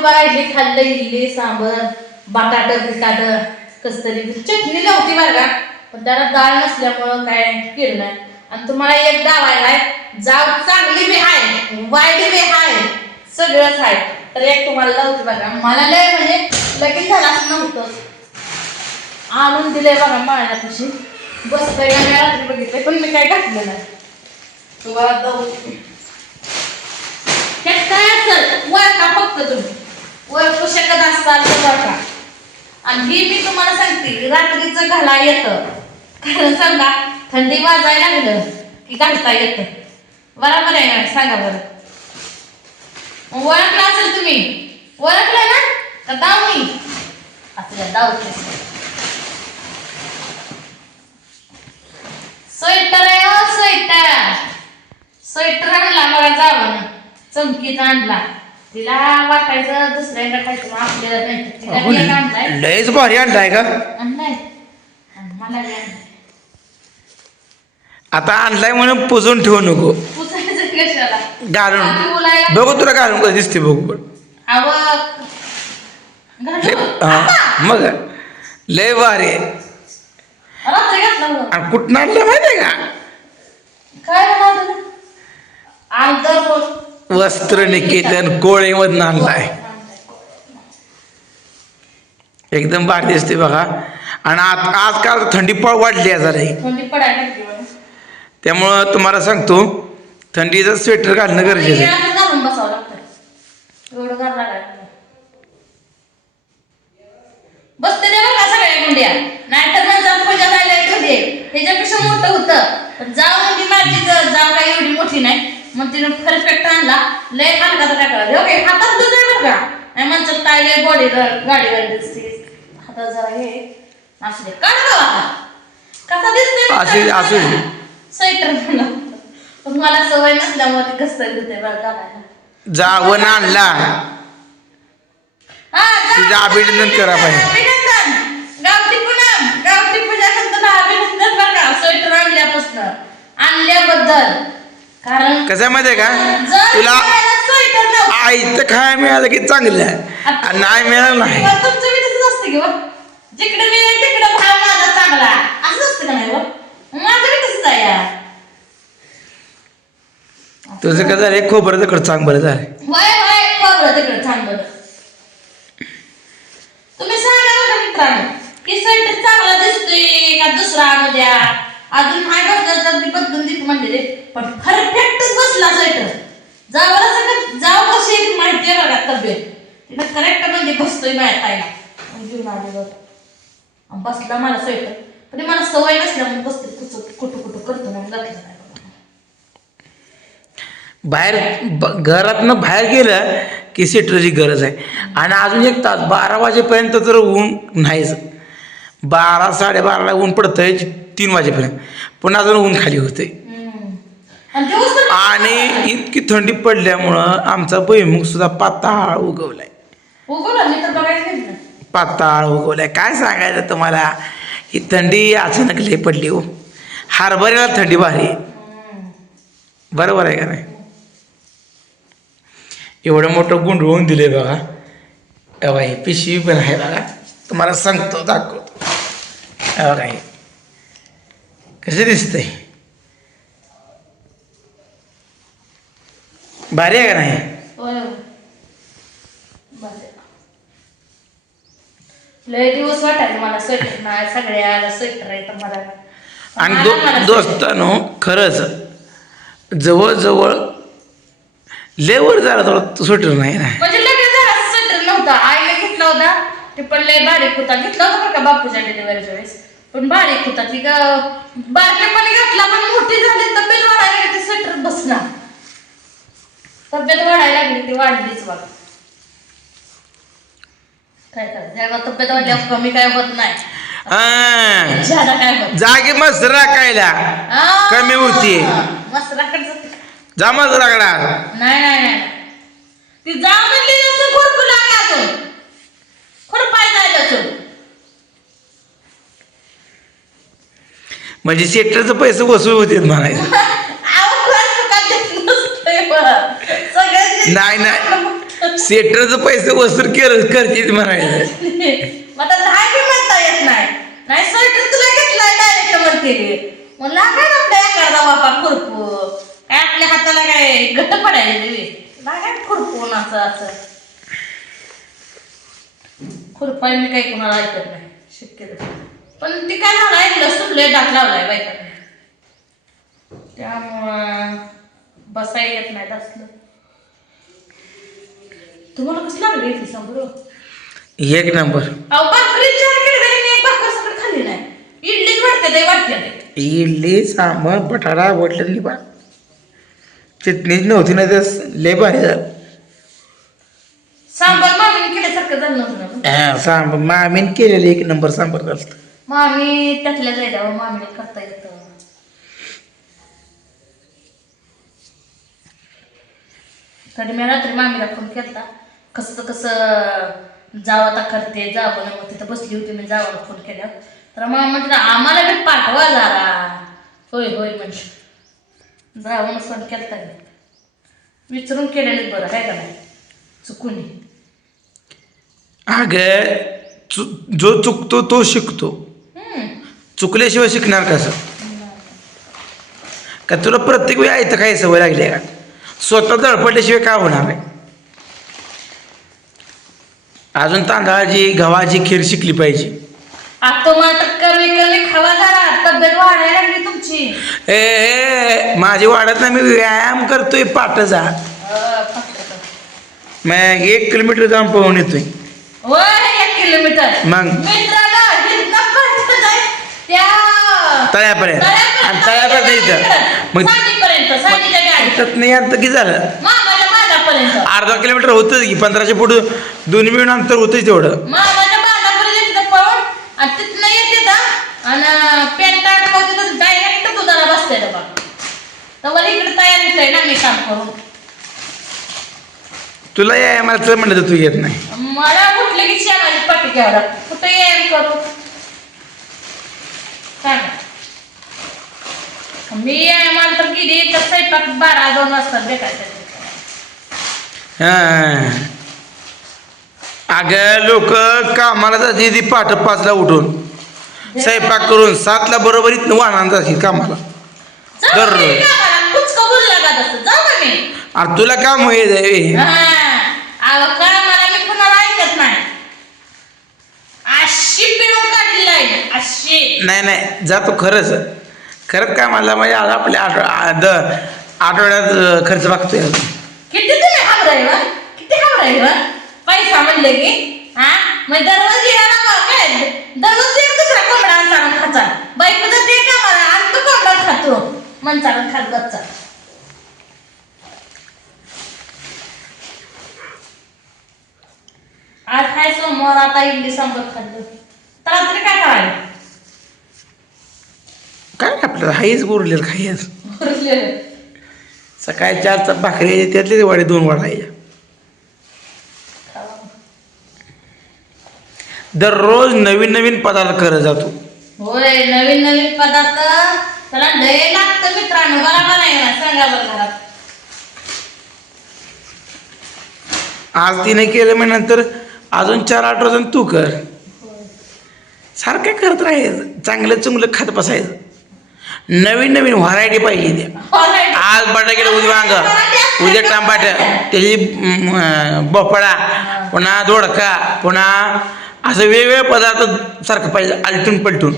बघा इडली खाल्लं इडली सांबर बटाट बिटाट कस तरी चटणी नव्हती बरं का? पण त्याला डाळ नसल्यामुळं काय केलं नाही. आणि तुम्हाला एक डाव आहे जाव चांगली बी आहे वाईट बी आहे सगळंच आहे तर एक तुम्हाला लावते बघा. मला लय म्हणजे लगीन झालं असं नव्हतं. आणून दिले बघा माळण्यापाशी. बस काय रात्री बघितले पण मी काय घातलं नाही. तुम्हाला. हे काय असेल? वर का फक्त तुम्ही? वर शकत असतात तर आणि हे मी तुम्हाला सांगते रात्रीचं घाला येतं. कारण सांगा थंडी वाजायला लागलं की घालता येतं. बरोबर आहे ना? सांगा बरं. ओळखला असेल तुम्ही? ओळखलं ना? का दाव मी. असं दाव स्वेटर आहे हो स्वेटर. स्वेटर आणला मला जावं. चमकीचा आणला. तिला वाटायचं दुसऱ्यांदा खायचं मग आपल्याला नाही तर तिला अहो, एक आणलाय. लयच भारी आणलाय का? आणलाय. आणि मला बी आणलाय. आता आणलाय म्हणून पुजून ठेवू नको. पुसायचं कशाला? आधी घालून बोलायला बघू तुला घालून कसं दिसते बघू. पण लय घालू हा, मग. लय भारी. आहे. रात्री घातला मग आणि कुठं आणलं माहितीये का? काय आंतर वस्त्र निकेतन कोळेमधून आणलाय. एकदम भारी दिसते बघा. आणि आज आजकाल थंडी पण वाढली आहे जरा. त्यामुळं तुम्हाला सांगतो थंडीचं स्वेटर घालणं गरजेचं आहे. बसते सगळ्या गुंड्या? नाहीतर म्हणतात पूजा झाल्या गुंडे ह्याच्यापेक्षा मोठं होतं. पण जाऊ म्हणजे माझी जाऊ एवढी मोठी नाही. मग तिने परफेक्ट आणला. लय हलका तर काय करायचं ओके हातात दूध आहे का. नाही म्हणतात काय लय बॉडी गाडीवर दिसते. हातात जरा हे असू दे. काढ आता. कसा दिसते असू. स्वेटर पण मला सवय नसल्यामुळे ते कसं होते बरं घालायला जावं आणला. हा. तुझं अभिनंदन करा पाहिजे. गावठी पूनम गावठी पूजा करताना अभिनंदन बघा स्वेटर आणल्यापासून. आणल्याबद्दल. कारण कसं आहे माहितीये का? जर तुला तुम्हाला स्वेटर नव्हतं. आईचं खायला मिळालं की चांगलं आहे. आणि नाही मिळालं नाही. किंवा तुमचं बी तसंच असतं किंवा जिकडे मिळेल तिकडे भाव माझा चांगला. असं असतं का नाही बा? माझं बी तसंच आहे यार. तुझं कसं झालं? खोबरं तिकडं चांग बरं झालं. वय वय खोबरं तिकडे छान बरं तुम्ही सांगा बरं मित्रांनो की स्वेटर चांगला दिसतोय का दुसरा आणू द्या अजून नाही बसला तर मी बदलून देतो म्हणले रे पण परफेक्टच बसला स्वेटर जावं सगळं जाव कशी माहिती आहे बघा तब्येत. तिथं करेक्ट म्हणजे बसतोय माझ्या ताईला घेऊन आले बसला मला स्वेटर पण हे मला सवय नसल्यामुळे बसते कुठं कुठं कुठं करतो म्हणून घातलं नाही बाहेर घरातनं बाहेर गेलं की स्वेटरची गरज आहे. आणि अजून एक तास बारा वाजेपर्यंत तर ऊन नाहीच. बारा साडेबाराला ऊन पडतंय तीन वाजेपर्यंत. पण अजून ऊन खाली होते हम्म. आणि इतकी थंडी पडल्यामुळं आमचा भुईमुग सुद्धा पाताळ उगवलाय. पाताळ उगवलाय. काय सांगायचं तुम्हाला? ही थंडी अचानक लई पडली हो. हरभऱ्याला थंडी भारी. बरोबर आहे का नाही? एवढं मोठं गुंडळून दिले बघा. बाई पिशवी पण आहे बघा. तुम्हाला सांगतो दाखवतो हे. कसे दिसतंय? भारी आहे का नाही. लय दिवस वाटायचे मला स्वेटर नाही सगळ्याला स्वेटर आहे तर मला. आणि मला- दो मला दोस्तानो खरंच जवळजवळ लेवर झाला थोडा स्वेटर नाही ना? म्हणजे लगेच जरा स्वेटर नव्हता. आईने घेतला होता ते पण लय बारीक होता घेतला होता बरं का बापूच्या डिलिव्हरीच्या वेळेस? पण बारीक होता ती बारकेपणी घातला पण मोठी झाली तब्येत वाढायला लागली ते स्वेटर बसला. तब्येत वाढायला लागली ती वाढलीच बघ. काय जेव्हा तब्येत वाढल्यावर कमी काय होत नाही. हा. ज्यादा काय होत जागी मस्त राखायला आ, कमी होती. मस्तराकडचं जा मस्त रागडा नाही नाही नाही. ती जा म्हणली नसतं खुरपू लागे अजून. खुरपाय जायला अजून. म्हणजे शेटरचं पैसे वसूल होते म्हणायचं. नाही नाही. सेटरचं पैसे वसूल केलं करते म्हणायचं. मग लागाय आपल्या एखादा बापा खुरपू. काय आपल्या हाताला काय घट्ट पडायला लागाय खुरपून असं असं. खुरपाय मी काही कुणाला ऐकत नाही. शक्यतो. पण ती काय झालं ऐकलं सुटले दात लावलाय बायकाने त्यामुळं बसाय येत नाही असलं तुम्हाला कसं लागले ती सांगू? एक नंबर. अहो भाकरी चार किडव्याने एक भाकर सगळं खाल्ली नाही. इडलीच वाटते ते. वाटते इडली सांबार बटाटा आवडलेली बा चटणीच नव्हती ना तर लय भारी झालं. सांबार मामीने केल्यासारखं झालं नव्हतं ना? हा, सांबार मामीन केलेलं एक नंबर सांबार झालं मामी त्यातल्या जायला मामीला करता येतं. तरी मी रात्री मामीला फोन केला कसं कसं जावं आता करते जावं ना मग तिथं बसली होती मी जावाला फोन केल्या तर मग म्हटलं आम्हाला बी पाठवा जरा. होय होय म्हणजे. जावं फोन केलता विचारून केलेलं बरं आहे का नाही? चुकून. अगं चु जो चुकतो तो शिकतो. चुकल्याशिवाय शिकणार कसं का तुला प्रत्येक वेळी ऐकतं काही सवय लागली आहे का? स्वतः धडपडल्याशिवाय काय होणार आहे? अजून तांदळाची गव्हाची खीर शिकली पाहिजे. आता मात्र कमी कमी खावा जरा. तब्येत वाढायला लागली तुमची. ए, ए माझी वाढत नाही मी व्यायाम करतोय फक्त तर. मग एक किलोमीटर जाऊन पळून येतोय. एक किलोमीटर. मग? तळ्यापर्यंत. आणि तळ्यापर्यंत इथं. मग त्यात नाही आता की झालं? अर्धा किलोमीटर होतंच की पंधराशे फूट दोन्ही मिळून अंतर होतंच तेवढं. तर तर तुला या मला चल म्हणलं तर तू येत नाही. मला कुठले की शेणाची पाठी घ्यावं कुठं येईन करू? सांग. मी मला तर गेली तर स्वयंपाक बारा दोन वाजता भेटायचं हां. अगं लोक कामाला जाते ती पाठ पाचला उठून. स्वयंपाक करून सातला बरोबर इथनं वाहनात जातील कामाला. दर- कुचकं जाऊ का मी. अरे तुला काम होईल हा. अहो, कामाला मी कुणाला ऐकत नाही. अशी पिळून काढली आहे अशी. नाही नाही जातो खरंच. खरंच काय कामाला म्हणजे आज आपल्या आठव आ- आठवड्यात खर्च बघतोय किती तुम्ही हावराय वा किती हावराय वा पैसा म्हणले की हा? मग दररोज येणार बा, काय? दररोज एक दुसरा कोंबडा आणून खाचा बायको तर ते का मला आणि तो कोंबडा खातो. मन चालून खात बच्चा आज काय सोमवार आता इडली सांबर खाल्लं. तर रात्री काय करायला आपल्याला हाईच उरलेलं उरलेलं. सकाळी चार चप भाकरी यायची त्यातले वाडे दोन वाडा यायच्या. दररोज नवीन नवीन पदार्थ करत जातो. होय नवीन नवीन पदार्थ. त्याला लय लागतं मित्रांनो बरोबर आहे ना? सांगा बरं घरात आज तिने केलं मग नंतर अजून चार आठ रोजन तू कर. सारखं करत राहायचं. चांगलं चुंगलं खात बसायचं. नवीन नवीन व्हरायटी पाहिजे. Alright. आज बटाट्याला उद्या वांग. उद्या टमाट त्याची भोपळा पुन्हा दोडका पुन्हा असं वेगवेगळे पदार्थ सारखं पाहिजे आलटून पलटून